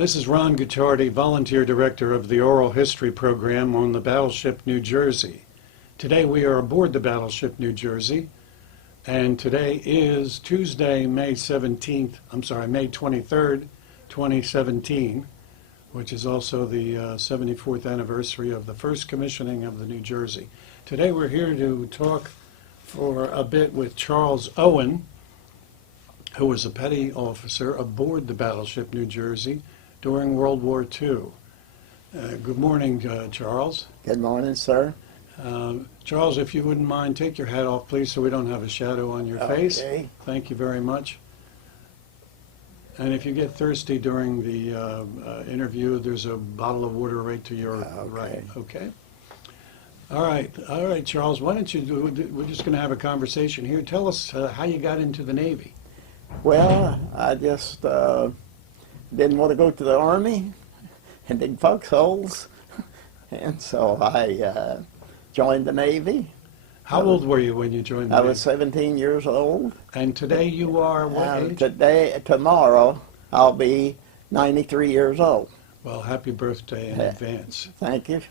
This is Ron Gucciardi, Volunteer Director of the Oral History Program on the Battleship New Jersey. Today we are aboard the Battleship New Jersey, and today is Tuesday, May 23rd, 2017, which is also the 74th anniversary of the first commissioning of the New Jersey. Today we're here to talk for a bit with Charles Owen, who was a petty officer aboard the Battleship New Jersey during World War II. Good morning, Charles. Good morning, sir. Charles, if you wouldn't mind, take your hat off, please, so we don't have a shadow on your face. Okay. Thank you very much. And if you get thirsty during the interview, there's a bottle of water right to your right. Okay. All right, Charles. Why don't you we're just going to have a conversation here. Tell us how you got into the Navy. Well, I just didn't want to go to the Army and dig foxholes, and so I joined the Navy. How old were you when you joined the Navy? I was 17 years old. And today you are what age? Tomorrow, I'll be 93 years old. Well, happy birthday in advance. Thank you.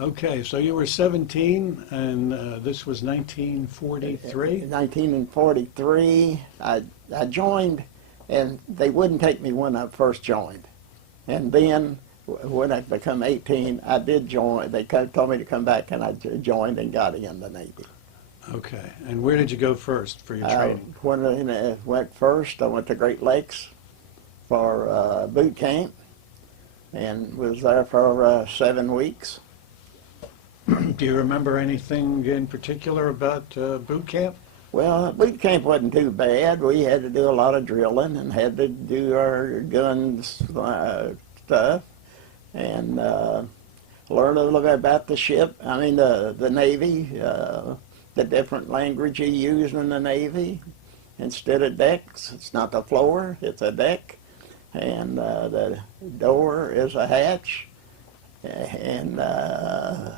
Okay, so you were 17, and this was 1943? 1943. I joined, and they wouldn't take me when I first joined. And then, when I become 18, I did join. They told me to come back, and I joined and got in the Navy. Okay, and where did you go first for your training? When I went first, I went to Great Lakes for boot camp, and was there for 7 weeks. Do you remember anything in particular about boot camp? Well, boot camp wasn't too bad. We had to do a lot of drilling and had to do our guns stuff and learn a little bit about the ship. I mean, the Navy, the different language you use in the Navy. Instead of decks, it's not the floor, it's a deck. And the door is a hatch. And the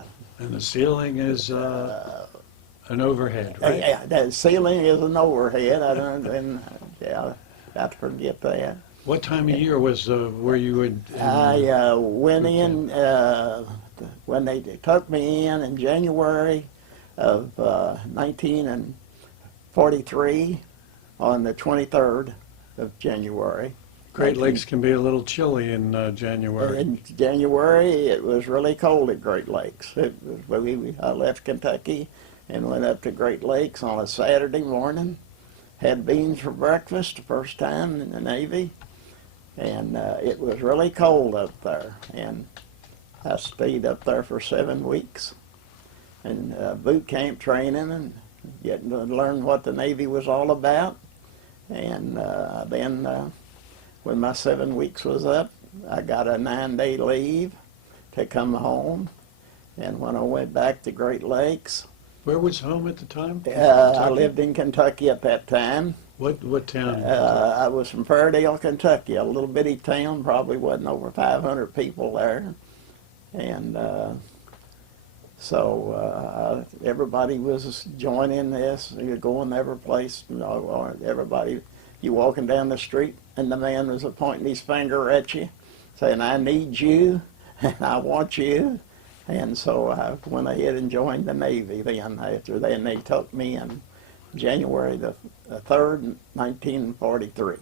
ceiling is an overhead, right? Yeah, the ceiling is an overhead. I to forget that. What time of year was were you in? I went in when they took me in January of 1943 on the 23rd of January. Great Lakes can be a little chilly in January. In January, it was really cold at Great Lakes. I left Kentucky and went up to Great Lakes on a Saturday morning. Had beans for breakfast, the first time in the Navy. And it was really cold up there. And I stayed up there for 7 weeks. And boot camp training and getting to learn what the Navy was all about. And then when my 7 weeks was up, I got a 9-day leave to come home. And when I went back to Great Lakes. Where was home at the time? I lived in Kentucky at that time. What town? I was from Fairdale, Kentucky, a little bitty town, probably wasn't over 500 people there. And so everybody was joining this. You're going every place, everybody. You walking down the street, and the man was pointing his finger at you, saying, "I need you, and I want you." And so I went ahead and joined the Navy then. After then, they took me in January the 3rd, 1943.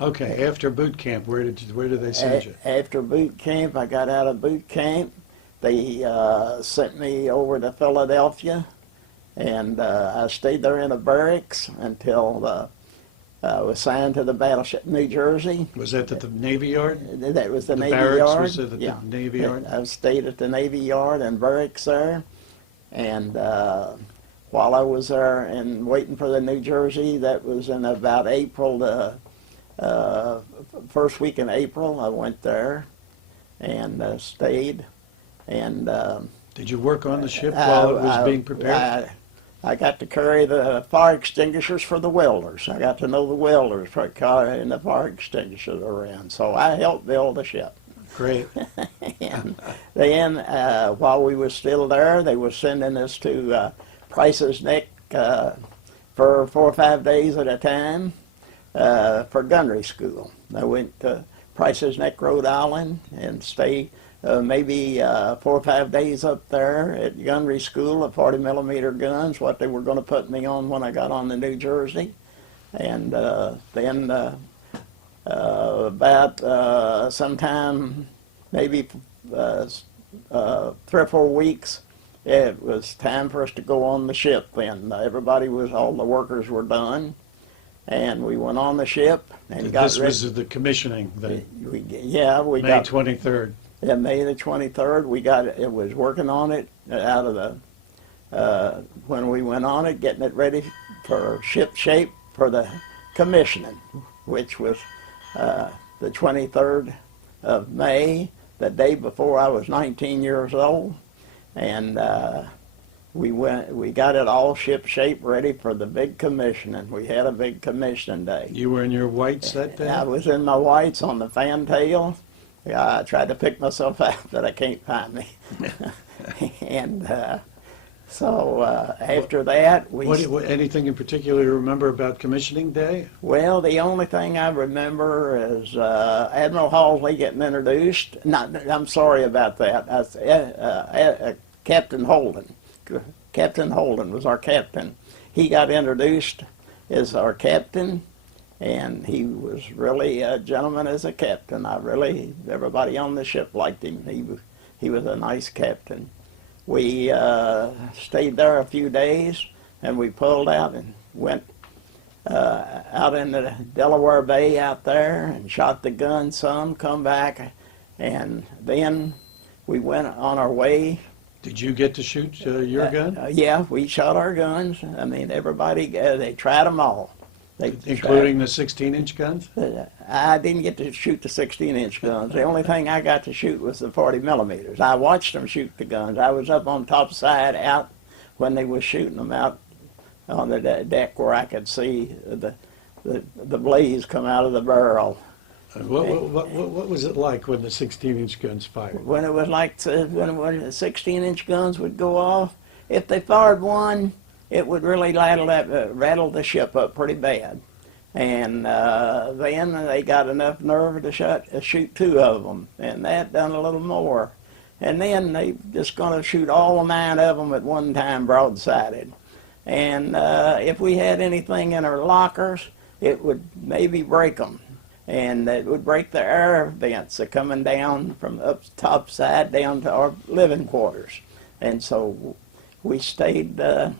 Okay, after boot camp, where did they send you? After boot camp, I got out of boot camp. They sent me over to Philadelphia, and I stayed there in a barracks until I was signed to the Battleship New Jersey. Was that at the Navy Yard? That was the Navy barracks Yard. Was it at the Navy Yard? I stayed at the Navy Yard and barracks there, and while I was there and waiting for the New Jersey, that was in about April, first week in April, I went there and stayed. And did you work on the ship while it was being prepared? I got to carry the fire extinguishers for the welders. I got to know the welders for carrying the fire extinguishers around. So I helped build the ship. Great. And then, while we were still there, they were sending us to Price's Neck for 4 or 5 days at a time for gunnery school. I went to Price's Neck, Rhode Island, and stay maybe 4 or 5 days up there at gunnery school of 40 millimeter guns, what they were going to put me on when I got on to New Jersey. And then about sometime maybe 3 or 4 weeks, it was time for us to go on the ship. Then all the workers were done, and we went on the ship and got This ready. was the commissioning, the We May got 23rd. yeah, May the 23rd. It was working on it out of the when we went on it, getting it ready for ship shape for the commissioning, which was the 23rd of May, the day before I was 19 years old, and we got it all ship shape ready for the big commissioning. We had a big commissioning day. You were in your whites that day? I was in my whites on the fantail. I tried to pick myself out, but I can't find me. And so after that, Anything in particular you remember about commissioning day? well, the only thing I remember is Admiral Halsey getting introduced. I'm sorry about that. Captain Holden. Captain Holden was our captain. He got introduced as our captain, and he was really a gentleman as a captain. Everybody on the ship liked him. He was a nice captain. We stayed there a few days, and we pulled out and went out in the Delaware Bay out there and shot the gun some, come back, and then we went on our way. Did you get to shoot your gun? Yeah, we shot our guns. I mean, everybody, they tried them all. Including the 16-inch guns? I didn't get to shoot the 16-inch guns. The only thing I got to shoot was the 40 millimeters. I watched them shoot the guns. I was up on top side out when they were shooting them out on the deck where I could see the blaze come out of the barrel. What was it like when the 16-inch guns fired? When it was like when the 16-inch guns would go off, if they fired one, it would really rattle the ship up pretty bad. And then they got enough nerve to shoot 2 of them, and that done a little more. And then they just going to shoot all 9 of them at one time broadsided. And if we had anything in our lockers, it would maybe break them. And it would break the air vents coming down from up top side down to our living quarters. And so we stayed there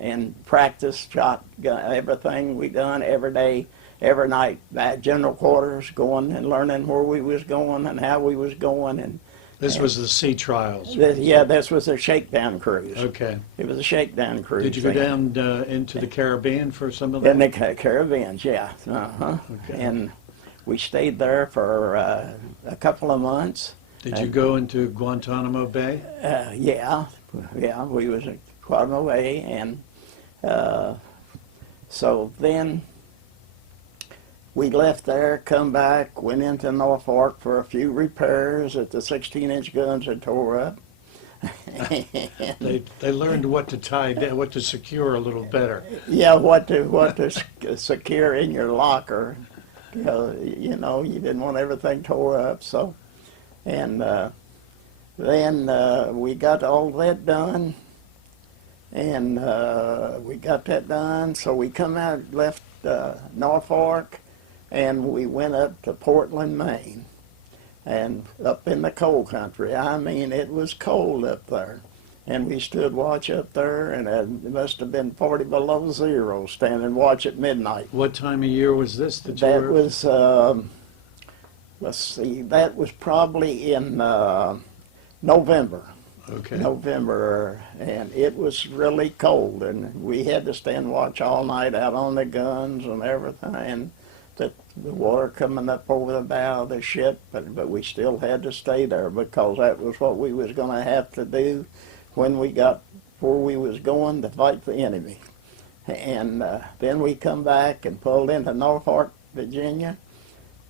and practiced, shot everything we done every day, every night at general quarters, going and learning where we was going and how we was going. And This was the sea trials? this was a shakedown cruise. Okay. It was a shakedown cruise. Did you go down into the Caribbean for some of that? In the Caribbeans, yeah. Uh-huh. Okay. And we stayed there for a couple of months. Did you go into Guantanamo Bay? Yeah, we was at Guantanamo Bay, and so then we left there, come back, went into Norfolk for a few repairs that the 16-inch guns had tore up. They learned what to tie down, what to secure a little better. Yeah, what to secure in your locker. You know, you didn't want everything tore up. So, and then we got all that done, and we got that done. So we come out, left Norfolk, and we went up to Portland, Maine, and up in the cold country. I mean, it was cold up there. And we stood watch up there, and it must have been 40 below zero, standing watch at midnight. What time of year was this that you That were? was, let's see, that was probably in November. Okay. November, and it was really cold, and we had to stand watch all night out on the guns and everything, and the water coming up over the bow of the ship, but we still had to stay there because that was what we was going to have to do when we got where we was going to fight the enemy. And then we come back and pulled into Norfolk, Virginia,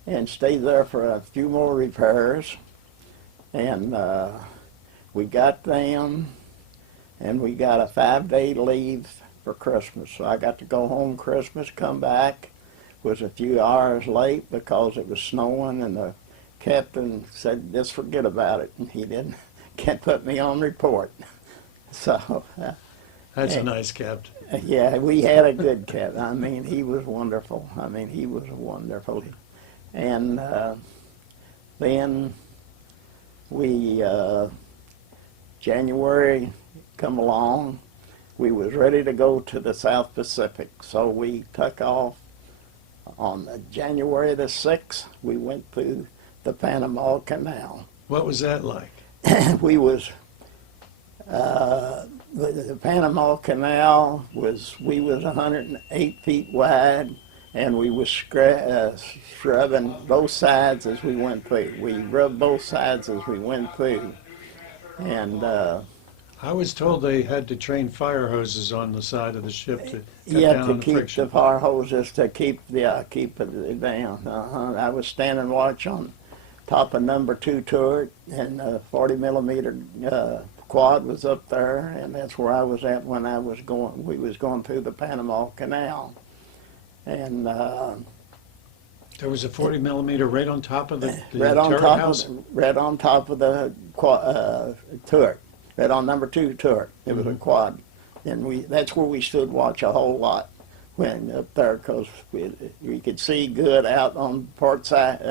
and stayed there for a few more repairs. And we got them, and we got a 5-day leave for Christmas. So I got to go home Christmas, come back. was a few hours late because it was snowing, and the captain said, just forget about it. And he can't put me on report. So, That's a nice captain. yeah, we had a good captain. I mean, he was wonderful. I mean, he was wonderful. And then we, January come along, we was ready to go to the South Pacific. So we took off on January the 6th. We went through the Panama Canal. What was that like? We was, the Panama Canal we was 108 feet wide, and we was scrubbing both sides as we went through. We rubbed both sides as we went through. And I was told they had to train fire hoses on the side of the ship to cut yeah, down to on the keep friction. the fire hoses, to keep it down. I was standing watch on top of number 2 turret, and 40 millimeter quad was up there, and that's where I was at when we was going through the Panama Canal. And There was a 40 millimeter right on top of the right on turret top house? right on top of the turret, right on number 2 turret. It was a quad, and that's where we stood watch a whole lot when up there, because we could see good out on port side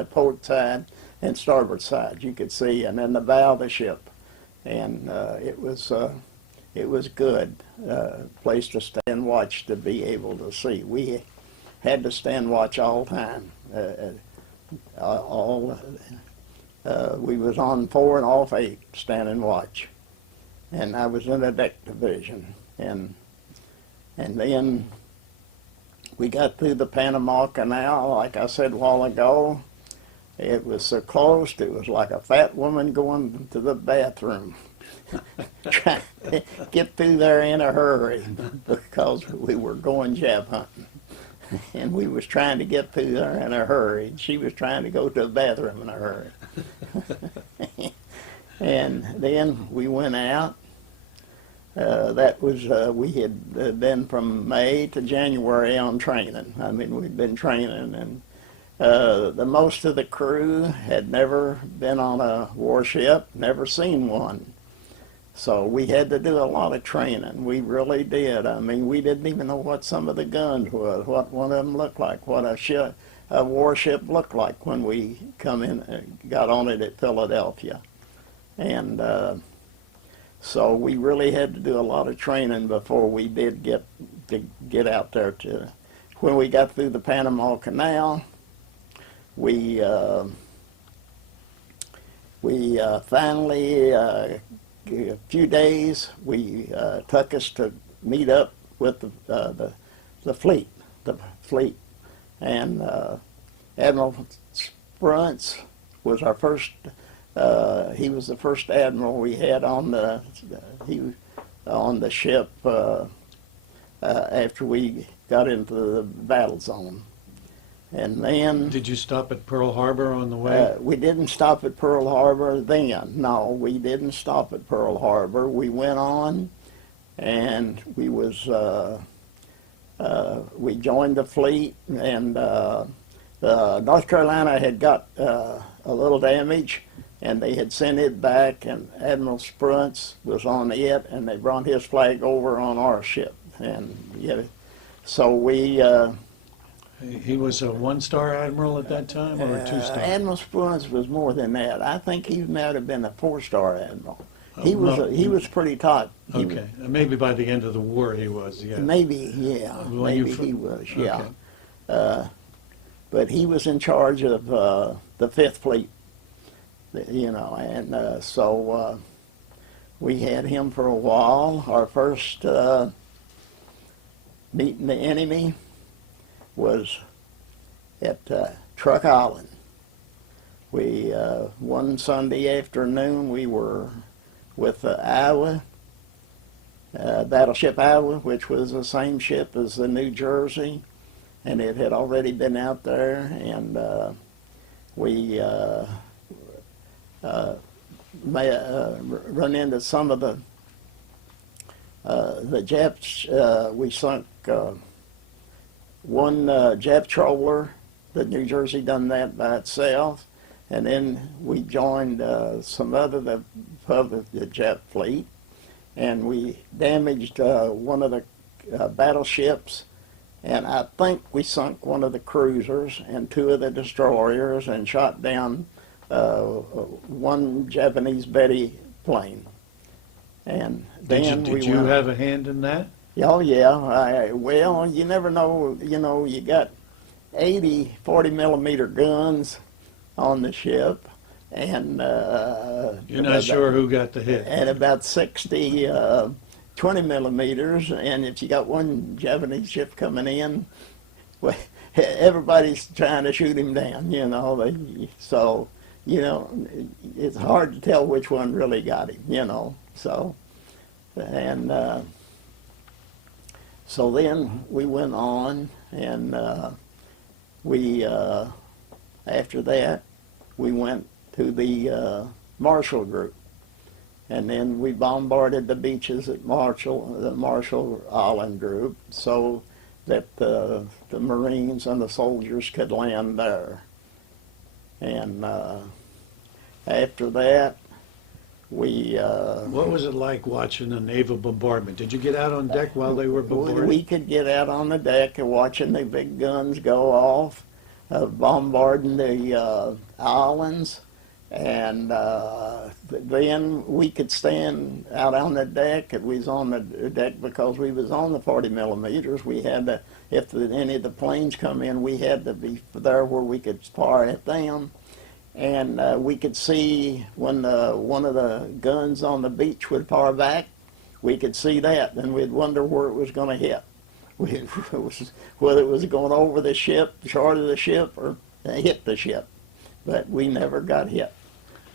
and starboard side. You could see, and then the bow of the ship, and it was good place to stand watch, to be able to see. We had to stand watch all time. We was on 4 and off 8 standing watch, and I was in the deck division, and then we got through the Panama Canal. Like I said a while ago, it was so close, it was like a fat woman going to the bathroom. Trying to get through there in a hurry because we were going jab hunting. And we was trying to get through there in a hurry. She was trying to go to the bathroom in a hurry. And then we went out. That was, we had been from May to January on training. I mean, we'd been training, and the most of the crew had never been on a warship, never seen one. So we had to do a lot of training. We really did. I mean, we didn't even know what some of the guns was, what one of them looked like, what a warship looked like when we come in, got on it at Philadelphia. And so we really had to do a lot of training before we did get out there to. When we got through the Panama Canal, we finally, a few days, took us to meet up with the fleet, and Admiral Spruance was our first. He was the first admiral we had on the ship after we got into the battle zone. And then... Did you stop at Pearl Harbor on the way? we didn't stop at Pearl Harbor then. No, we didn't stop at Pearl Harbor. We went on, and we joined the fleet, and North Carolina had got a little damage, and they had sent it back, and Admiral Spruance was on it, and they brought his flag over on our ship. And so we... He was a 1-star admiral at that time, or a 2-star? Admiral Spruance was more than that. I think he might have been a 4-star admiral. He was pretty top. Okay, maybe by the end of the war he was, yeah. Maybe, yeah. Well, maybe he was, yeah. Okay. But he was in charge of the 5th Fleet, and so we had him for a while. Our first meeting the enemy was at Truck Island. One Sunday afternoon, we were with Iowa, Battleship Iowa, which was the same ship as the New Jersey, and it had already been out there, and we run into some of the Japs. We sunk one jet trawler. The New Jersey done that by itself, and then we joined some other the jet fleet, and we damaged one of the battleships, and I think we sunk one of the cruisers and two of the destroyers and shot down one Japanese Betty plane. And then Did you have a hand in that? Oh yeah, well, you never know, you got 80 40-millimeter guns on the ship, and You're not sure who got the hit. and about 60 20-millimeters, and if you got one Japanese ship coming in, well, everybody's trying to shoot him down, so, it's hard to tell which one really got him, so, and so then we went on, and we, after that, we went to the Marshall Group. And then we bombarded the beaches at the Marshall Island Group, so that the Marines and the soldiers could land there. And after that, we... What was it like watching a naval bombardment? Did you get out on deck while they were bombarding? We could get out on the deck and watching the big guns go off, bombarding the islands, and then we could stand out on the deck. We was on the deck because we was on the 40 millimeters. We had to, if any of the planes come in, we had to be there where we could fire at them. And we could see when one of the guns on the beach would fire back, we could see that, and we'd wonder where it was going to hit. Whether it was going over the ship, short of the ship, or hit the ship. But we never got hit.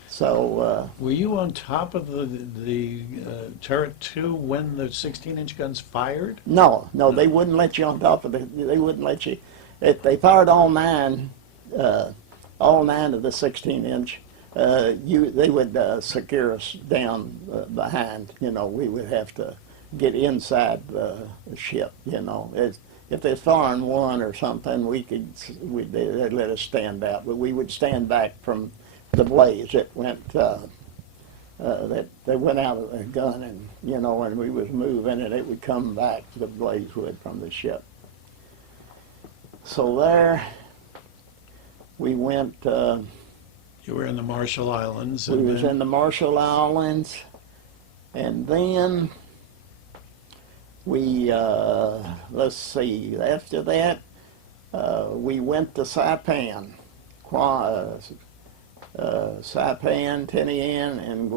So were you on top of the turret too when the 16-inch guns fired? No, they wouldn't let you on top of they wouldn't let you. If they fired all nine of the 16-inch, they would secure us down behind. We would have to get inside the ship. If they're firing one or something, they'd let us stand out, but we would stand back from the blaze that went that they went out of the gun, and when we was moving, and it would come back, the blaze would, from the ship. So there we went. You were in the Marshall Islands. We was in the Marshall Islands, and then we let's see. After that, we went to Saipan, Saipan, Tinian, and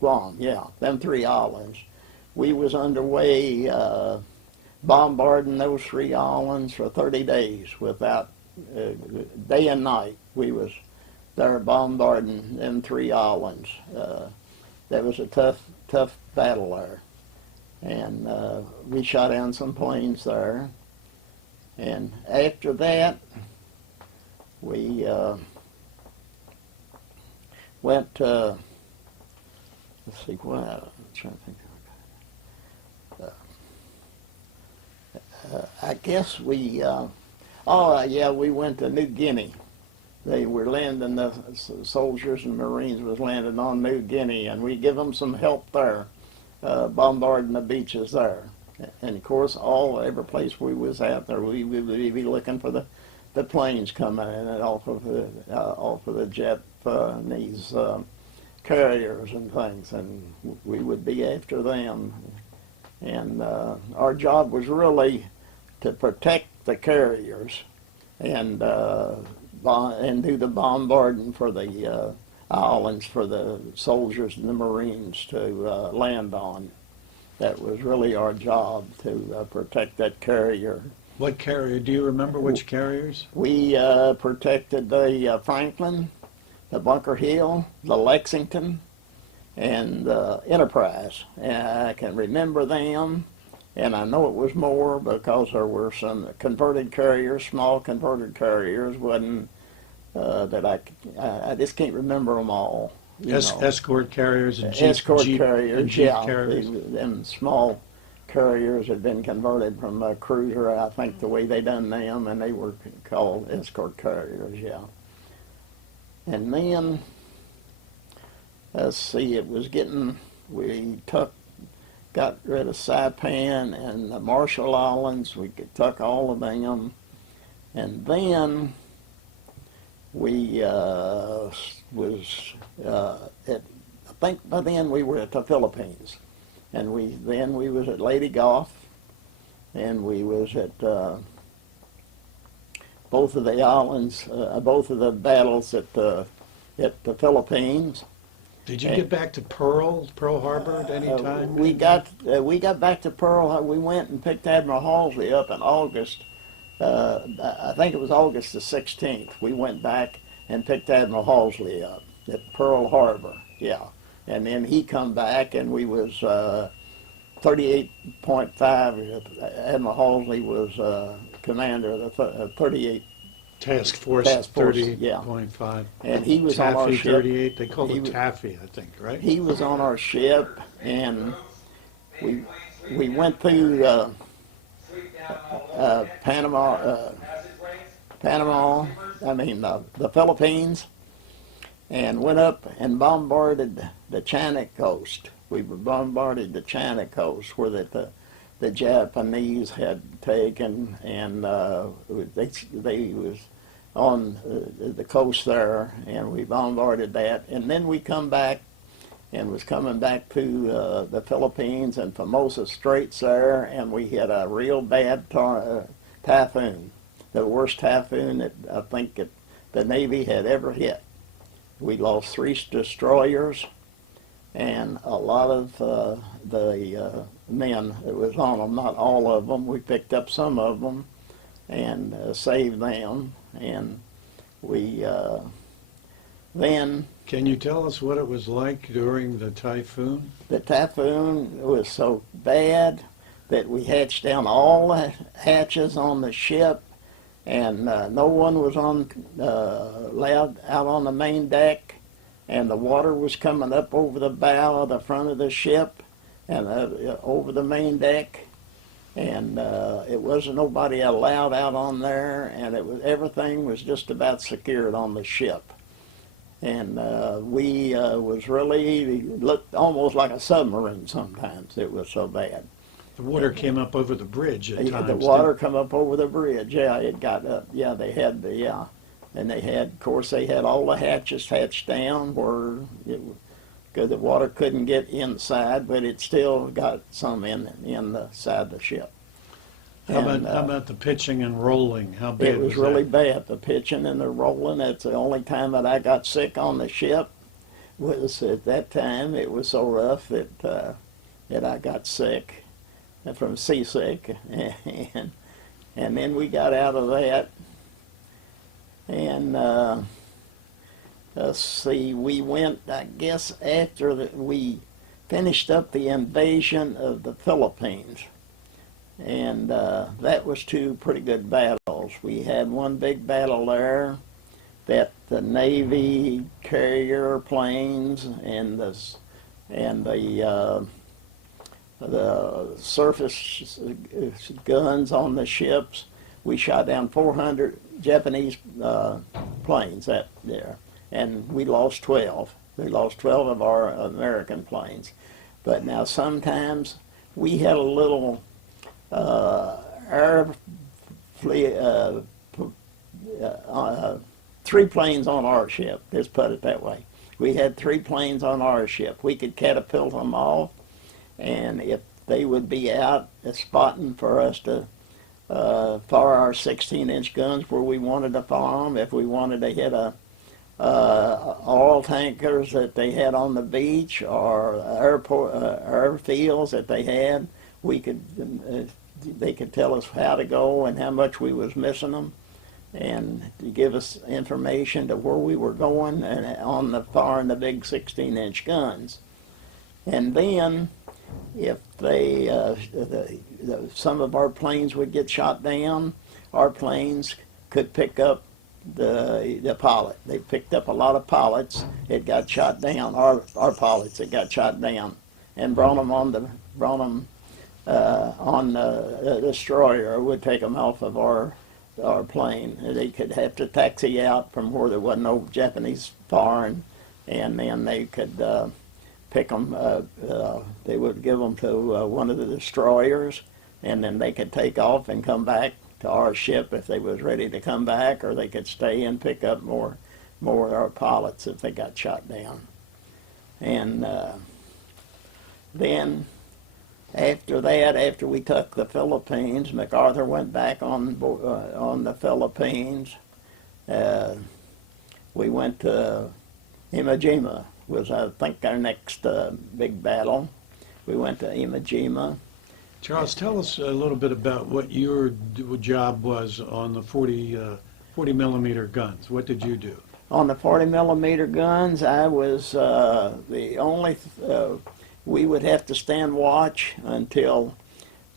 Guam. Yeah, them three islands. We was underway bombarding those three islands for 30 days without day and night. We was there bombarding them three islands. That was a tough battle there, and we shot down some planes there. And after that, we went to, let's see, what, I'm trying to think. I guess we, we went to New Guinea. They were landing, the soldiers and Marines was landing on New Guinea, and we give them some help there, bombarding the beaches there. And of course, every place we was out there, we would be looking for the planes coming in and off of the Japanese carriers and things, and we would be after them. And our job was really to protect the carriers and do the bombarding for the islands for the soldiers and the Marines to land on. That was really our job, to protect that carrier. What carrier? Do you remember which carriers? We protected the Franklin, the Bunker Hill, the Lexington, and the Enterprise. And I can remember them, and I know it was more because there were some converted carriers, small converted carriers, wasn't that I just can't remember them all. Escort carriers and Escort Jeep, carriers, and Jeep yeah, carriers. them small carriers had been converted from a cruiser, I think the way they done them, and they were called escort carriers, yeah. And then, let's see, it was getting, got rid of Saipan and the Marshall Islands, we took all of them, and then we I think by then we were at the Philippines, and then we was at Lady Gough, and we was at both of the islands, both of the battles at the Philippines. Did you get back to Pearl Harbor at any time? We got back to Pearl. We went and picked Admiral Halsey up in August. I think it was August the 16th. We went back and picked Admiral Halsey up at Pearl Harbor. Yeah, and then he come back, and we was 38.5. Admiral Halsey was commander of the 38. Task Force 30.5. And he was on our Taffy ship. 38. They called it Taffy, I think, right? He was on our ship, and we went through the Philippines, and went up and bombarded the China coast. We bombarded the China coast where the Japanese had taken, and they was on the coast there, and we bombarded that. And then we come back and was coming back to the Philippines and Formosa Straits there, and we had a real bad typhoon, the worst typhoon that I think the Navy had ever hit. We lost 3 destroyers, and a lot of the men that was on them, not all of them. We picked up some of them and saved them, and we then... Can you tell us what it was like during the typhoon? The typhoon was so bad that we hatched down all the hatches on the ship, and no one was allowed out on the main deck, and the water was coming up over the bow of the front of the ship and over the main deck, and it wasn't nobody allowed out on there, and everything was just about secured on the ship. And we was really, looked almost like a submarine sometimes. It was so bad. The water came up over the bridge at times. The water come up over the bridge. Yeah, it got up. Yeah, they had and they had, of course, they had all the hatches hatched down where because the water couldn't get inside, but it still got some in the side of the ship. How about the pitching and rolling? How bad it was really bad. The pitching and the rolling. That's the only time that I got sick on the ship. Was at that time. It was so rough that I got sick from seasick, and then we got out of that. And let's see, we went, I guess, after we finished up the invasion of the Philippines. And that was 2 pretty good battles. We had one big battle there that the Navy carrier planes and the surface guns on the ships, we shot down 400 Japanese planes there, and we lost 12. We lost 12 of our American planes. But now sometimes we had a little air fleet, 3 planes on our ship, let's put it that way. We had 3 planes on our ship. We could catapult them off, and if they would be out spotting for us to fire our 16-inch guns where we wanted to fire them, if we wanted to hit oil tankers that they had on the beach or airfields that they had, they could tell us how to go and how much we was missing them, and to give us information to where we were going and on the firing the big 16-inch guns. And then if some of our planes would get shot down, our planes could pick up the pilot. They picked up a lot of pilots that got shot down, our pilots that got shot down, and brought them on the destroyer. It would take them off of our plane. They could have to taxi out from where there wasn't no Japanese foreign, and then they could pick them. They would give them to one of the destroyers, and then they could take off and come back to our ship if they was ready to come back, or they could stay and pick up more of our pilots if they got shot down. And then after that, after we took the Philippines, MacArthur went back on the Philippines. We went to Iwo Jima, was I think our next big battle. We went to Iwo Jima. Charles, tell us a little bit about what your job was on the 40 millimeter guns. What did you do? On the 40 millimeter guns, I was the only. We would have to stand watch until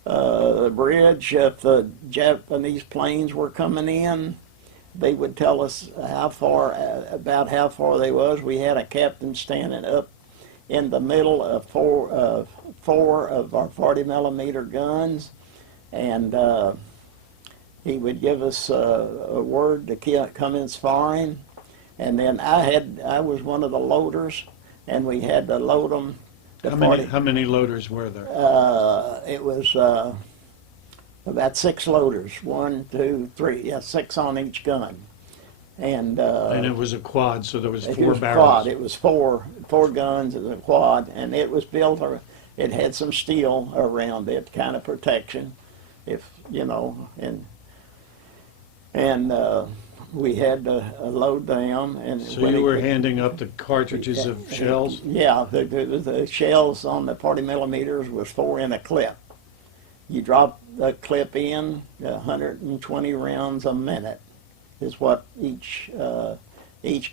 the bridge. If the Japanese planes were coming in, they would tell us about how far they was. We had a captain standing up in the middle of four of our 40 millimeter guns, and he would give us a word to come in firing. And then I was one of the loaders, and we had to load them. How many loaders were there? It was about 6 loaders. 1, 2, 3, yeah, 6 on each gun. And it was a quad, so there was it 4 was barrels. Quad. It was four guns. It was a quad, and it was built. It had some steel around it, kind of protection, if you know. And we had to load them. And so you were handing up the cartridges of shells? Yeah, the shells on the 40 millimeters was 4 in a clip. You drop the clip in, 120 rounds a minute is what each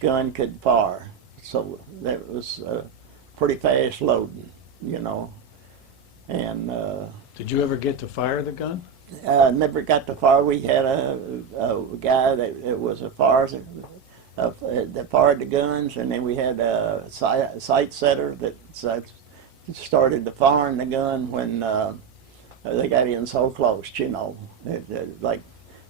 gun could fire. So that was pretty fast loading, you know. And did you ever get to fire the gun? Never got to fire. We had a guy that was a fire that fired the guns, and then we had a sight setter that started to firing the gun when they got in so close. You know, like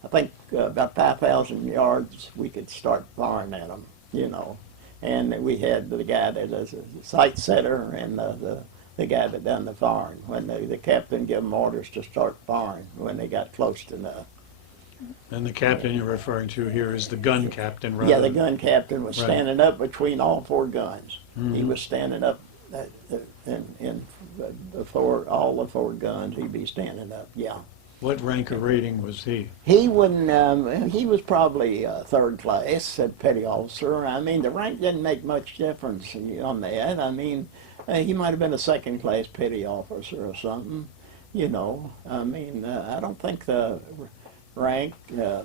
I think about 5,000 yards we could start firing at them. You know, and we had the guy that was a sight setter and the guy that done the firing. When the captain gave them orders to start firing when they got close enough. And the captain you're referring to here is the gun captain, right? Yeah, the gun captain was standing up between all 4 guns. Mm-hmm. He was standing up before all the 4 guns. He'd be standing up. Yeah. What rank or rating was he? He wouldn't. He was probably 3rd class, a petty officer. I mean, the rank didn't make much difference on that. I mean, he might have been a 2nd class petty officer or something. You know, I mean, I don't think the rank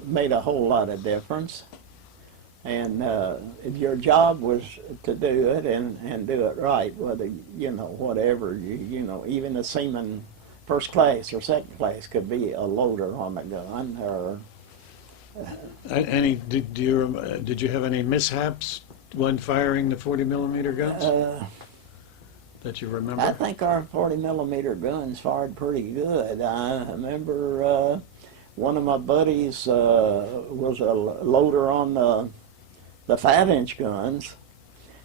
made a whole lot of difference. And if your job was to do it and do it right, whether, you know, whatever, you know, even a seaman 1st class or 2nd class could be a loader on a gun. Or did you have any mishaps when firing the 40 millimeter guns that you remember? I think our 40 millimeter guns fired pretty good. I remember one of my buddies was a loader on the 5-inch guns,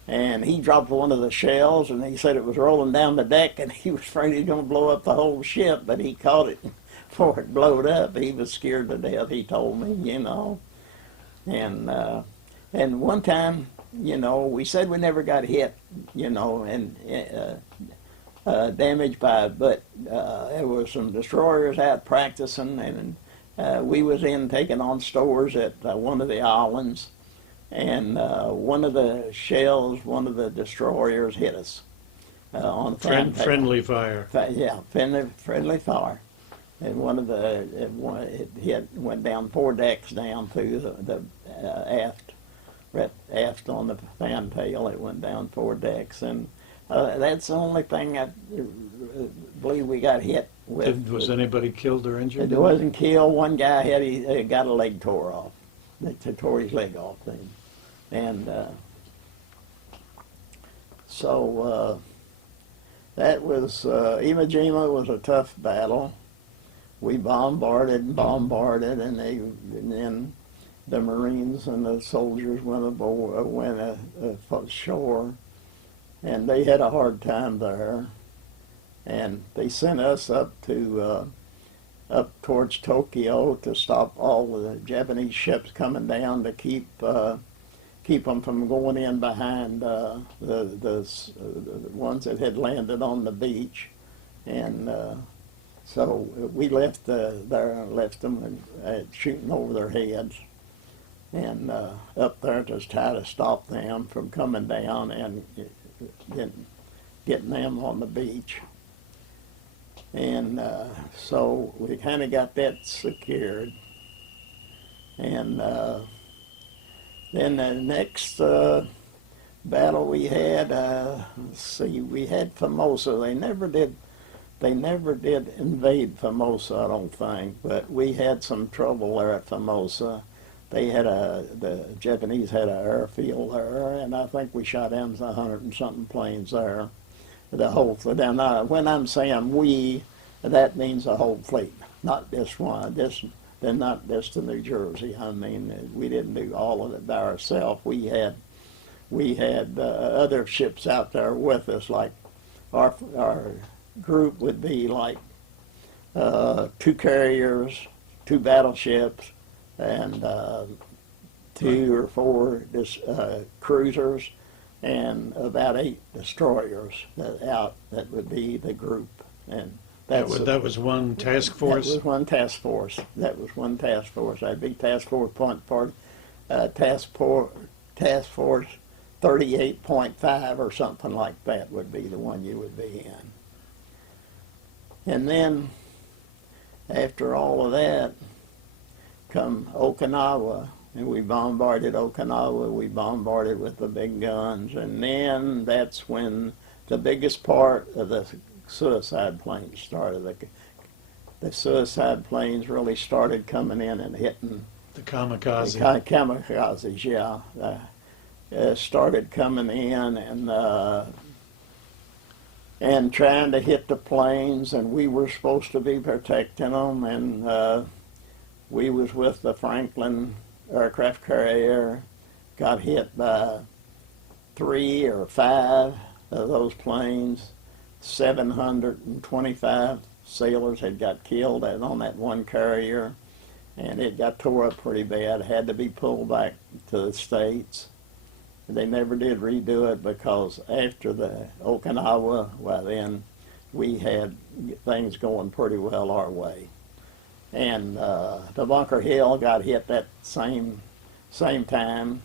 and he dropped one of the shells, and he said it was rolling down the deck, and he was afraid he was going to blow up the whole ship, but he caught it before it blowed up. He was scared to death, he told me, you know. And one time, you know, we said we never got hit, you know, and damaged by it, but there was some destroyers out practicing, and we was in taking on stores at one of the islands, and one of the shells, one of the destroyers hit us on the friendly fire. Yeah, friendly fire. And one of it went down 4 decks down through the aft. Aft on the fantail, it went down 4 decks, and that's the only thing I believe we got hit with. Was anybody killed or injured? It wasn't killed. One guy got a leg tore off. They tore his leg off, and so That was, Iwo Jima was a tough battle. We bombarded and bombarded, and then the Marines and the soldiers went ashore, and they had a hard time there. And they sent us up towards Tokyo to stop all the Japanese ships coming down to keep them from going in behind the ones that had landed on the beach. And so we left there and left them shooting over their heads, and up there to try to stop them from coming down and getting them on the beach. And so we kind of got that secured. And then the next battle we had, let's see, we had Formosa. They never did invade Formosa, I don't think, but we had some trouble there at Formosa. The Japanese had an airfield there, and I think we shot down 100 and something planes there. The whole fleet. Now, when I'm saying we, that means the whole fleet, not just one. Then not just the New Jersey. I mean, we didn't do all of it by ourselves. We had other ships out there with us. Like our group would be like 2 carriers, 2 battleships, and 2 or 4 cruisers, and about 8 destroyers that would be the group. And that was one task force? That was one task force. That'd be task force task force 38.5 or something like that would be the one you would be in. And then after all of that come Okinawa. And we bombarded Okinawa. We bombarded with the big guns, and then that's when the biggest part of the suicide planes started. The suicide planes really started coming in and hitting the kamikaze. The kamikazes, yeah, started coming in and trying to hit the planes, and we were supposed to be protecting them, and we was with the Franklin aircraft carrier, got hit by 3 or 5 of those planes. 725 sailors had got killed on that one carrier, and it got tore up pretty bad. Had to be pulled back to the States. They never did redo it because after the Okinawa, well then, we had things going pretty well our way. And the Bunker Hill got hit that same time.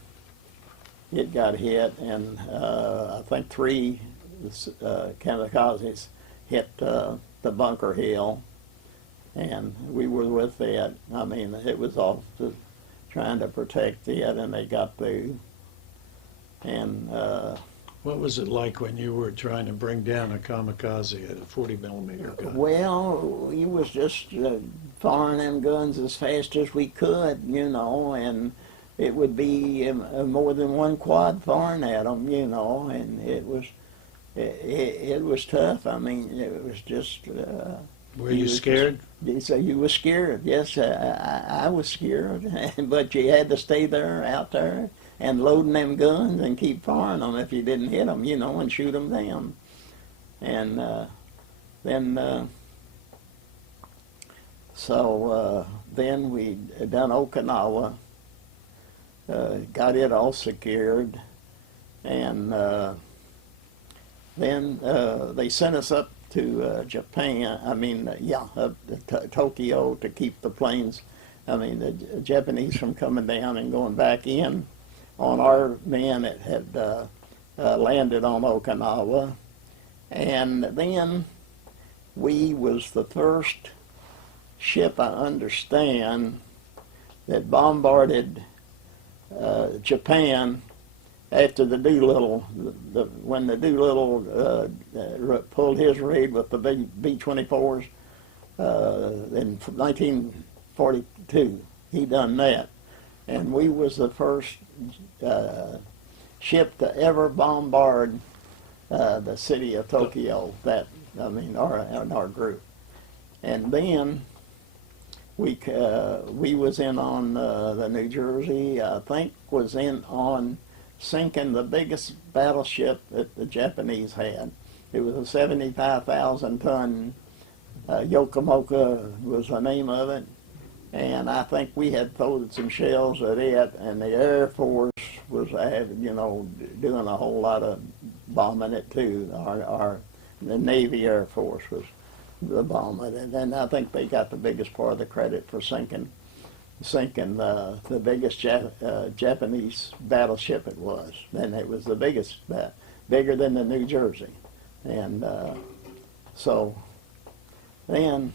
It got hit, and I think 3 kamikazes hit the Bunker Hill, and we were with that. I mean, it was all trying to protect it, and they got through. And what was it like when you were trying to bring down a kamikaze at a 40-millimeter gun? Well, we was just firing them guns as fast as we could, and it would be more than one quad firing at them, and it was tough. I mean, it was just. Were you scared? So you were scared? Yes, I was scared, but you had to stay there, out there, and loading them guns and keep firing them if you didn't hit them, and shoot them down. And then we done Okinawa, got it all secured, and then they sent us up to Japan, up to Tokyo to keep the planes, the Japanese from coming down and going back in on our men that had landed on Okinawa. And then we was the first ship, I understand, that bombarded Japan after the Doolittle, when the Doolittle pulled his raid with the B-24s in 1942. He done that. And we was the first ship to ever bombard the city of Tokyo. Our group, and then we was in on the New Jersey. I think was in on sinking the biggest battleship that the Japanese had. It was a 75,000 ton Yokomoka was the name of it, and I think we had thrown some shells at it, and the Air Force was doing a whole lot of bombing it too. The Navy Air Force was the bombing it, and I think they got the biggest part of the credit for sinking the biggest Japanese battleship it was. And it was the biggest, bigger than the New Jersey. And so then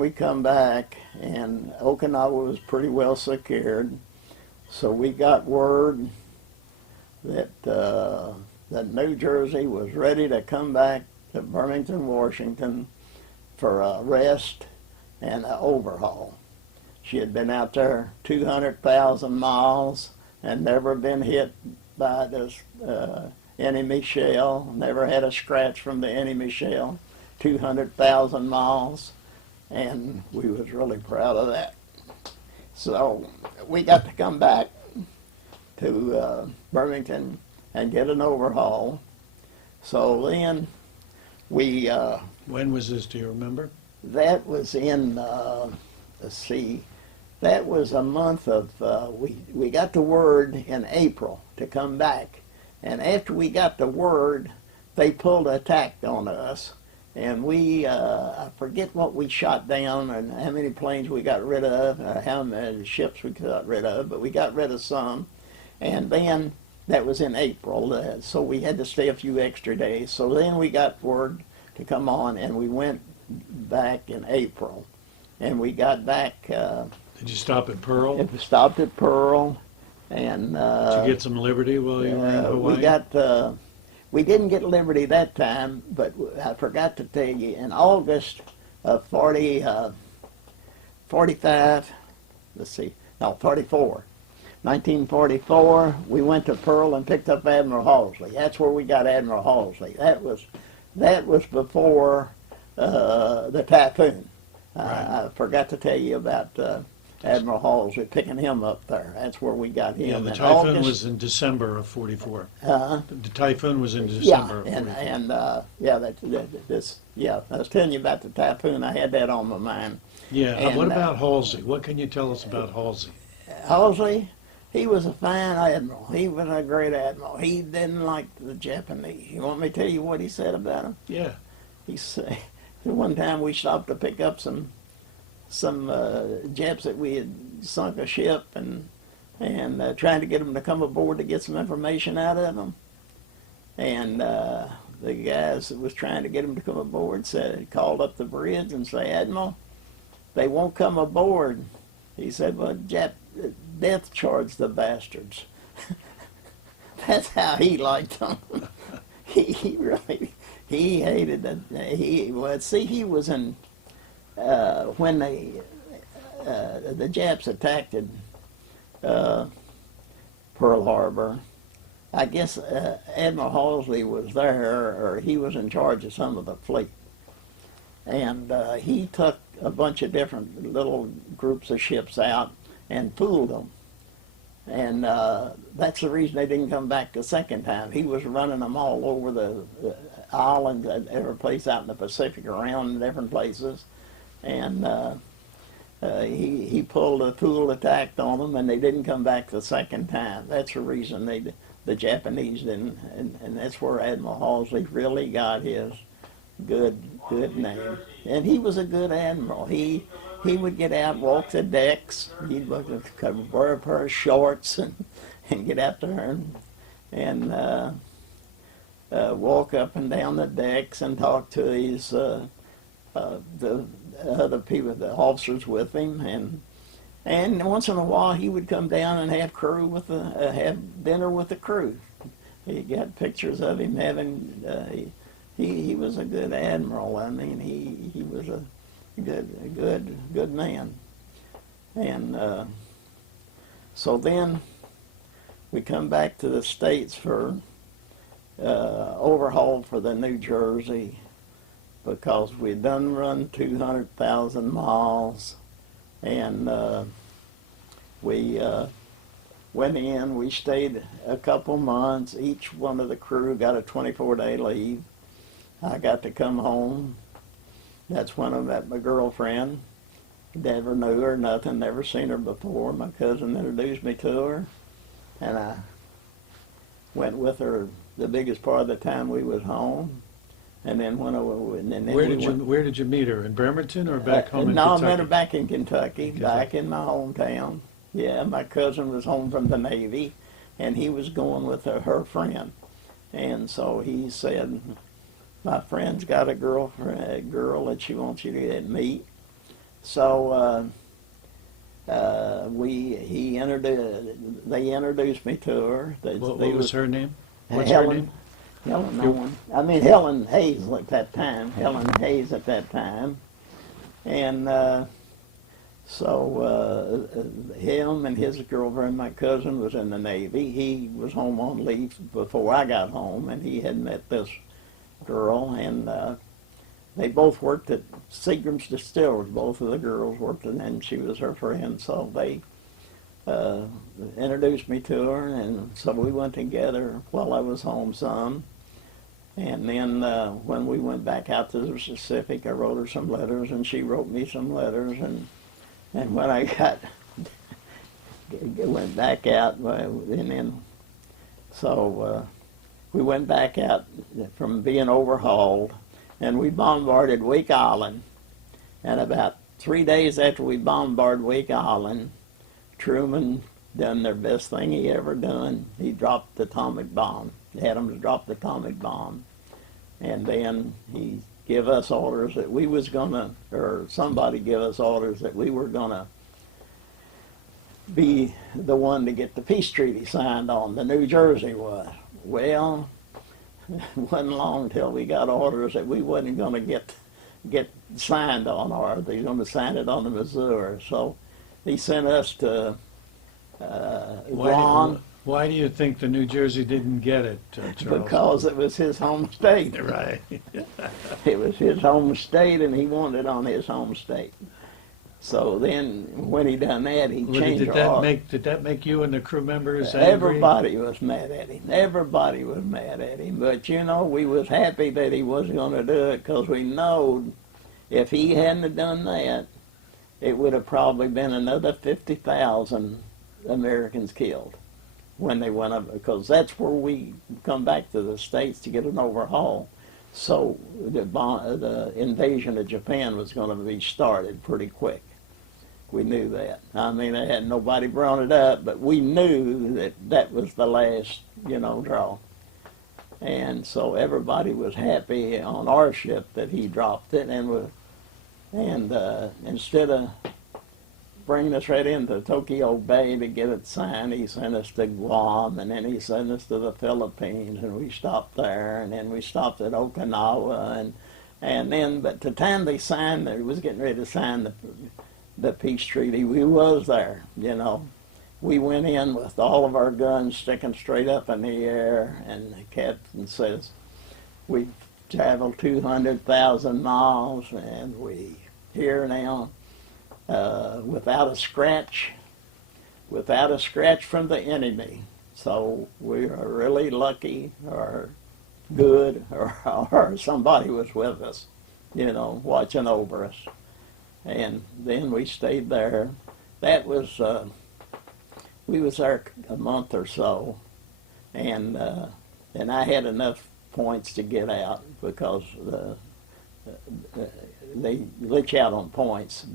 we come back, and Okinawa was pretty well secured. So we got word that New Jersey was ready to come back to Burlington, Washington for a rest and an overhaul. She had been out there 200,000 miles and never been hit by this enemy shell, never had a scratch from the enemy shell, 200,000 miles, and we was really proud of that. So we got to come back to Burlington and get an overhaul. So then we... When was this, do you remember? That was in, let's see, that was a month of, we got the word in April to come back. And after we got the word, they pulled an attack on us. And we, I forget what we shot down and how many planes we got rid of, how many ships we got rid of, but we got rid of some. And then, that was in April, so we had to stay a few extra days. So then we got word to come on, and we went back in April, and we got back. Did you stop at Pearl? We stopped at Pearl, and did you get some liberty while you were in Hawaii? We didn't get liberty that time, but I forgot to tell you, in August of 44, 1944, we went to Pearl and picked up Admiral Halsey. That's where we got Admiral Halsey. That was before the Typhoon. Right. I forgot to tell you about Admiral Halsey, picking him up there. That's where we got him. Yeah, the in Typhoon August. was in December of 44. The Typhoon was in December of 44. I was telling you about the Typhoon. I had that on my mind. Yeah, And, what about Halsey? What can you tell us about Halsey? Halsey, he was a fine admiral. He was a great admiral. He didn't like the Japanese. You want me to tell you what he said about them? Yeah. He said, one time we stopped to pick up some Japs that we had sunk a ship and trying to get them to come aboard to get some information out of them. And the guys that was trying to get them to come aboard called up the bridge and said, "Admiral, they won't come aboard." He said, "Well, death charge the bastards." That's how he liked them. he hated that. He was in when the Japs attacked Pearl Harbor. I guess Admiral Halsey was there, or he was in charge of some of the fleet, and he took a bunch of different little groups of ships out and fooled them. And that's the reason they didn't come back the second time. He was running them all over the islands, every place out in the Pacific, around different places. And he pulled a fool attack on them, and they didn't come back the second time. That's the reason the Japanese didn't, and that's where Admiral Halsey really got his good name. And he was a good admiral. He would get out and walk the decks. He'd wear a pair of shorts and get out there and walk up and down the decks and talk to his the other people, the officers with him, and once in a while he would come down and have have dinner with the crew. He got pictures of him having. He was a good admiral. I mean, he was a good man. And so then we come back to the States for overhaul for the New Jersey because we'd done run 200,000 miles, and we went in, we stayed a couple months. Each one of the crew got a 24-day leave. I got to come home. That's when I met my girlfriend. Never knew her, nothing, never seen her before. My cousin introduced me to her, and I went with her the biggest part of the time we was home. And then when Where did you meet her? In Bremerton or back home in no, Kentucky? I met her back in Kentucky, In back Kentucky. in my hometown. Yeah, my cousin was home from the Navy, and he was going with her friend. And so he said, my friend's got a girl that she wants you to meet. So they introduced me to her. What was her name? What's Helen, her name? Helen Owen. I mean Helen Hayes at that time. Helen Hayes at that time. And so him and his girlfriend, my cousin, was in the Navy. He was home on leave before I got home, and he had met this girl, and they both worked at Seagram's Distillers. Both of the girls worked, and she was her friend. So they introduced me to her, and so we went together while I was home some. And then when we went back out to the Pacific, I wrote her some letters, and she wrote me some letters. And when I went back out, and then so we went back out from being overhauled, and we bombarded Wake Island. And about 3 days after we bombarded Wake Island, Truman done their best thing he ever done. He dropped the atomic bomb. Adams dropped the atomic bomb. And then he give us orders that we was gonna, or somebody give us orders that we were gonna be the one to get the peace treaty signed on. The New Jersey was. Well, it wasn't long till we got orders that we wasn't gonna get signed on, or they were gonna sign it on the Missouri. So he sent us to Guam. Why do you think the New Jersey didn't get it, Charles? Because it was his home state. Right. It was his home state, and he wanted it on his home state. So then, when he done that, he changed our order. Did that make you and the crew members angry? Everybody was mad at him. Everybody was mad at him. But you know, we was happy that he wasn't going to do it, because we knowed if he hadn't have done that, it would have probably been another 50,000 Americans killed when they went up, because that's where we come back to the States to get an overhaul. So the invasion of Japan was going to be started pretty quick. We knew that. I mean, had nobody brought it up, but we knew that that was the last, draw. And so everybody was happy on our ship that he dropped it, and instead of bringing us right into Tokyo Bay to get it signed, he sent us to Guam, and then he sent us to the Philippines, and we stopped there, and then we stopped at Okinawa, and then, but the time they signed, they was getting ready to sign the peace treaty, we was there, We went in with all of our guns sticking straight up in the air, and the captain says, we traveled 200,000 miles, and we here now, without a scratch from the enemy. So we are really lucky, or good, or somebody was with us, watching over us. And then we stayed there. That was, we was there a month or so, and I had enough points to get out, because they let you out on points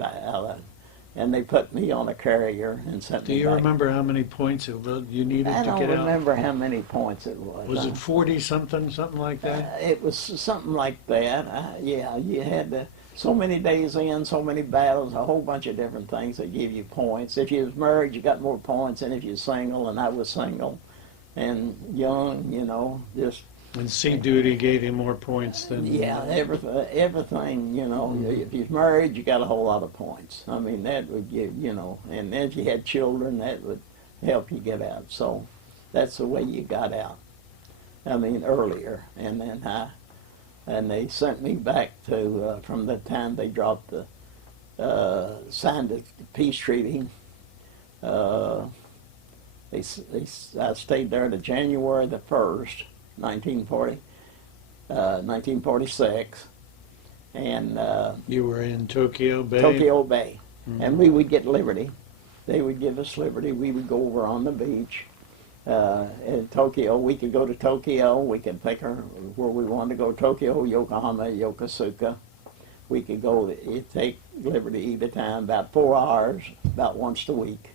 and they put me on a carrier and sent me back. Do you remember how many points you needed to get out? I don't remember how many points it was. Was it 40 something like that? It was something like that. Yeah, you had so many days in, so many battles, a whole bunch of different things that give you points. If you was married, you got more points than if you was single, and I was single and young, just. And sea duty gave you more points than... Yeah, everything, If you're married, you got a whole lot of points. I mean, that would give, and if you had children, that would help you get out. So that's the way you got out. I mean, earlier. And then and they sent me back to, from the time they dropped signed the peace treaty. I stayed there to January the 1st, 1946. And You were in Tokyo Bay? Tokyo Bay. And we would get liberty. They would give us liberty. We would go over on the beach. In Tokyo, we could go to Tokyo. We could pick where we wanted to go. Tokyo, Yokohama, Yokosuka. We could go, take liberty either time, about 4 hours, about once a week.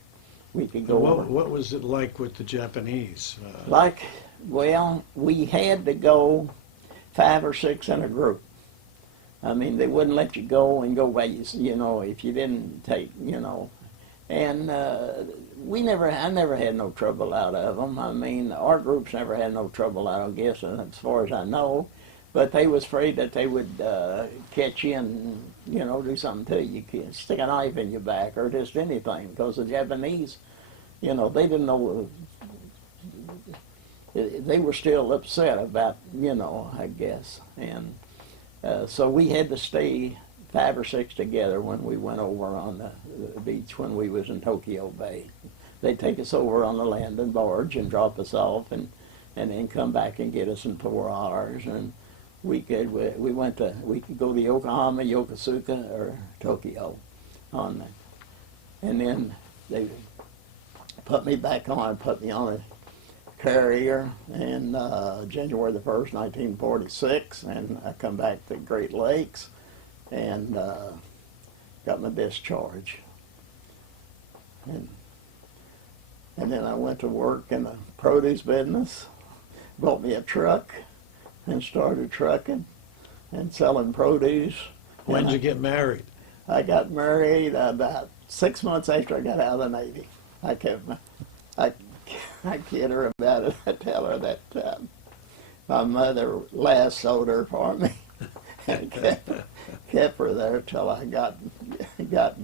We could go over. What was it like with the Japanese? Well, we had to go 5 or 6 in a group. I mean, they wouldn't let you go and go by, you know, if you didn't take, you know. And I never had no trouble out of them. I mean, our groups never had no trouble out of, I guess, as far as I know. But they was afraid that they would catch you and, you know, do something to you. You could stick a knife in your back or just anything. Because the Japanese, you know, they didn't know. They were still upset about, you know, I guess. And so we had to stay 5 or 6 together when we went over on the beach when we was in Tokyo Bay. They'd take us over on the landing barge and drop us off and then come back and get us in 4 hours. And we could go to Yokohama, Yokosuka, or Tokyo on that. And then they put me back on, put me on a carrier in January the 1st, 1946, and I come back to Great Lakes and got my discharge. And then I went to work in the produce business, bought me a truck, and started trucking and selling produce. When did you get married? I got married about 6 months after I got out of the Navy. I kid her about it. I tell her that my mother lassoed her for me and kept her there till I got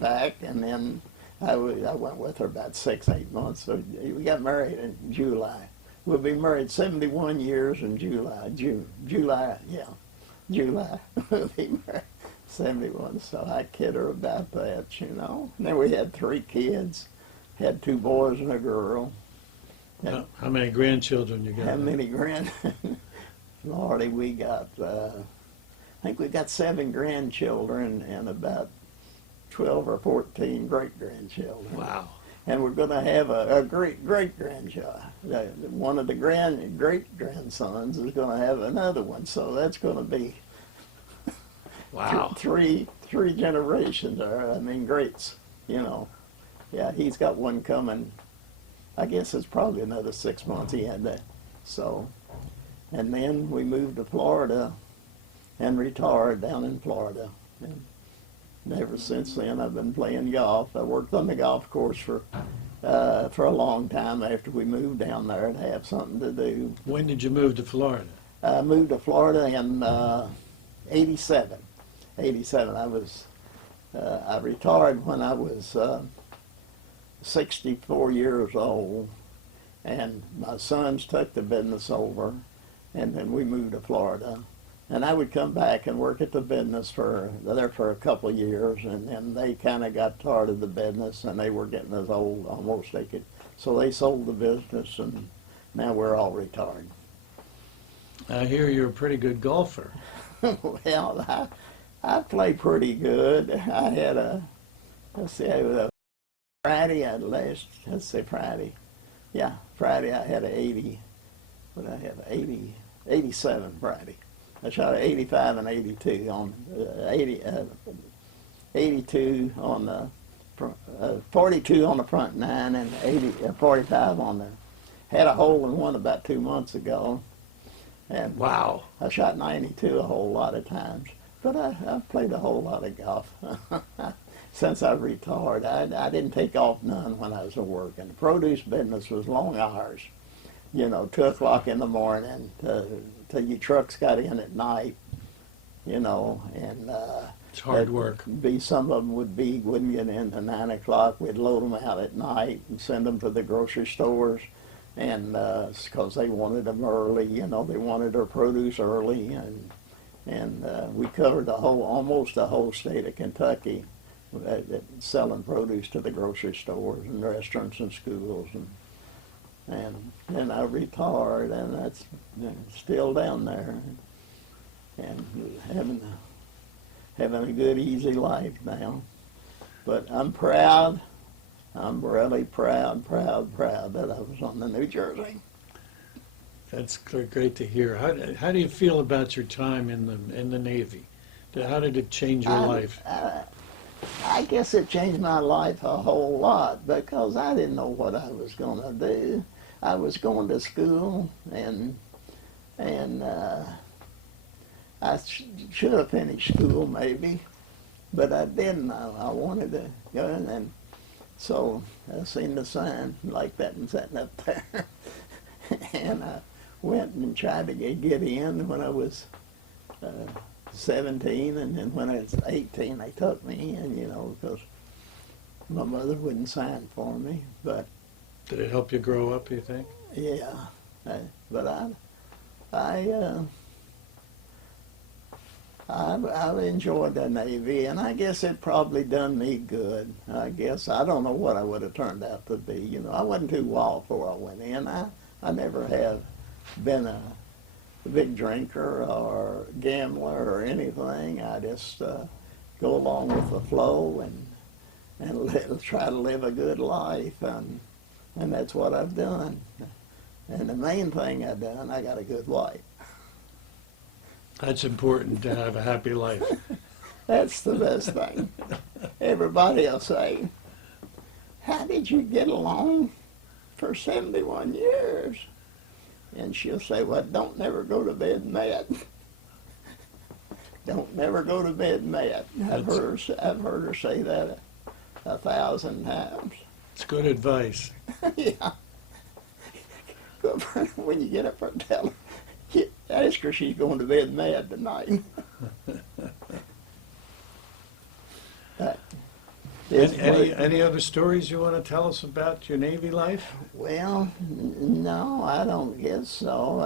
back, and then I went with her about 6, 8 months. So we got married in July. We'll be married 71 years in July. July. We'll be married 71. So I kid her about that, you know. And then we had 3 kids. Had 2 boys and a girl. How many grandchildren you got? How many Lordy, we got, I think we got 7 grandchildren and about 12 or 14 great-grandchildren. Wow. And we're going to have a great-grandchild. One of the great-grandsons is going to have another one, so that's going to be Wow. three generations, I mean, greats, you know. Yeah, he's got one coming. I guess it's probably another 6 months he had that. So, and then we moved to Florida and retired down in Florida. And ever since then, I've been playing golf. I worked on the golf course for a long time after we moved down there to have something to do. When did you move to Florida? I moved to Florida in 87. I retired when I was 64 years old, and my sons took the business over, and then we moved to Florida. And I would come back and work at the business for a couple of years, and then they kind of got tired of the business, and they were getting as old almost they could. So they sold the business, and now we're all retired. I hear you're a pretty good golfer. Well, I play pretty good. I had Friday I had a 80, what I have, 87 Friday. I shot an 85 and 82 on 82 on the 42 on the front 9 and 45 on the. Had a hole in one about 2 months ago, and Wow. I shot 92 a whole lot of times. But I've played a whole lot of golf since I retired. I didn't take off none when I was at work. And the produce business was long hours, you know, 2 o'clock in the morning till your trucks got in at night, you know, and It's hard work. Some of them wouldn't get in till 9 o'clock. We'd load them out at night and send them to the grocery stores. and because they wanted them early, you know, they wanted their produce early, and we covered almost the whole state of Kentucky, selling produce to the grocery stores and restaurants and schools, and then I retired, and that's still down there, and having a good, easy life now. But I'm proud. I'm really proud that I was on the New Jersey. That's great to hear. How do you feel about your time in the Navy? How did it change your life? I guess it changed my life a whole lot because I didn't know what I was going to do. I was going to school, and I should have finished school maybe, but I didn't. I wanted to go, and so I seen the sign like that and sitting up there, and I went and tried to get in when I was 17, and then when I was 18, they took me in, you know, because my mother wouldn't sign for me. But did it help you grow up, you think? yeah, but I enjoyed the Navy, and I guess it probably done me good. I guess I don't know what I would have turned out to be. You know, I wasn't too wild before I went in. I never have been a big drinker or gambler or anything. I just go along with the flow and try to live a good life, and that's what I've done. And the main thing I've done, I got a good wife. That's important to have a happy life. That's the best thing. Everybody will say, "How did you get along for 71 years?" And she'll say, "Well, don't never go to bed mad." Don't never go to bed mad. I've heard her say that 1,000 times. It's good advice. Yeah. When you get up and tell her, ask her she's going to bed mad tonight. Any other stories you want to tell us about your Navy life? Well, no, I don't guess so.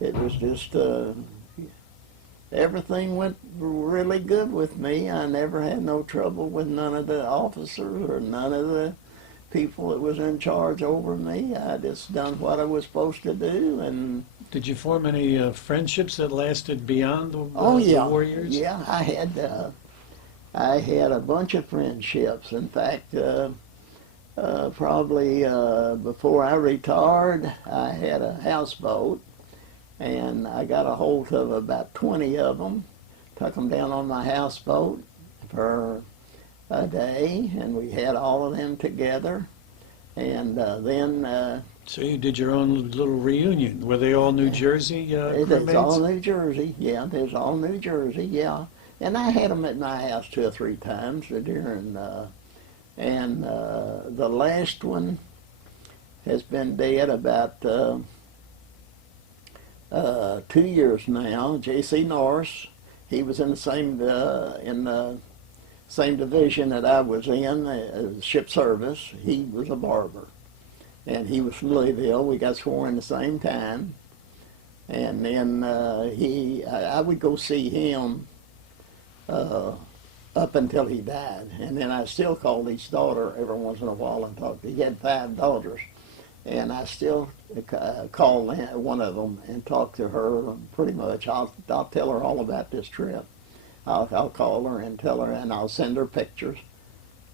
It was just everything went really good with me. I never had no trouble with none of the officers or none of the people that was in charge over me. I just done what I was supposed to do, and did you form any friendships that lasted beyond the yeah, war years? Yeah, I had a bunch of friendships. In fact, probably before I retired, I had a houseboat, and I got a hold of about 20 of them, took them down on my houseboat for a day, and we had all of them together, and then so you did your own little reunion. Were they all New Jersey crewmates? It's all New Jersey, yeah. There's all New Jersey, yeah. And I had them at my house 2 or 3 times during, and the last one has been dead about 2 years now. J.C. Norris, he was in the same division that I was in, ship service. He was a barber, and he was from Louisville. We got sworn the same time, and then I would go see him up until he died, and then I still called his daughter every once in a while and talked. He had 5 daughters, and I still call one of them and talk to her pretty much. I'll tell her all about this trip. I'll call her and tell her, and I'll send her pictures.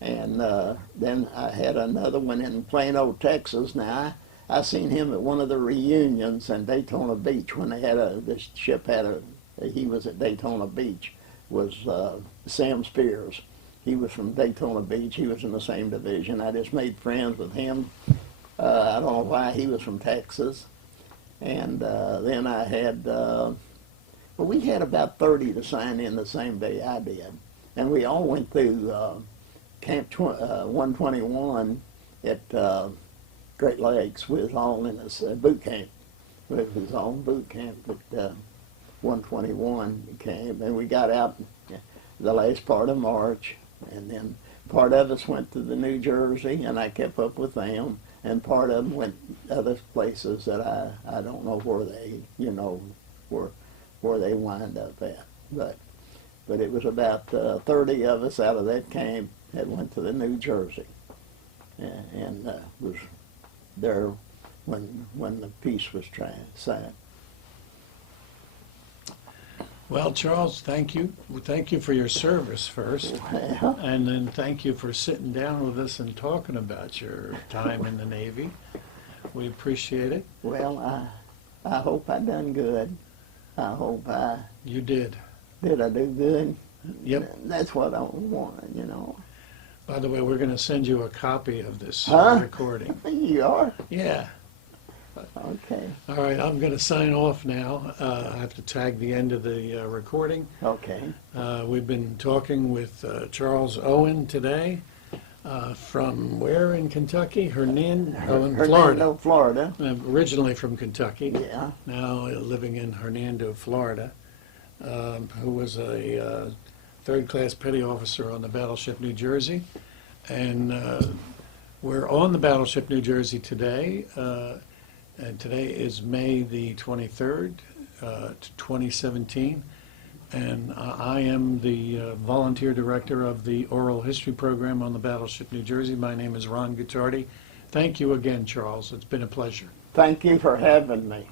And then I had another one in Plano, Texas. Now, I seen him at one of the reunions in Daytona Beach when they had this ship he was at Daytona Beach, was Sam Spears. He was from Daytona Beach. He was in the same division. I just made friends with him. I don't know why. He was from Texas. And then I had, we had about 30 to sign in the same day I did. And we all went through Camp 121 at Great Lakes. We was all in a boot camp. We was all in boot camp at 121 camp. And we got out the last part of March. And then part of us went to the New Jersey, and I kept up with them. and part of them went other places that I don't know where they, where they wind up at. But it was about 30 of us out of that camp that went to the New Jersey, and was there when the peace was signed. Well, Charles, thank you. Thank you for your service first, Well, and then thank you for sitting down with us and talking about your time in the Navy. We appreciate it. well, I hope I done good. I hope You did. did I do good? Yep. That's what I want, By the way, we're going to send you a copy of this Huh? recording. You are? Yeah. Okay. All right, I'm going to sign off now. I have to tag the end of the recording. Okay. We've been talking with Charles Owen today from where in Kentucky? Florida. Hernando, Florida. Originally from Kentucky, Yeah. now living in Hernando, Florida, who was a third-class petty officer on the Battleship New Jersey. And we're on the Battleship New Jersey today. And today is May the 23rd, 2017, and I am the volunteer director of the oral history program on the Battleship New Jersey. My name is Ron Guttardi. Thank you again, Charles. It's been a pleasure. Thank you for having me.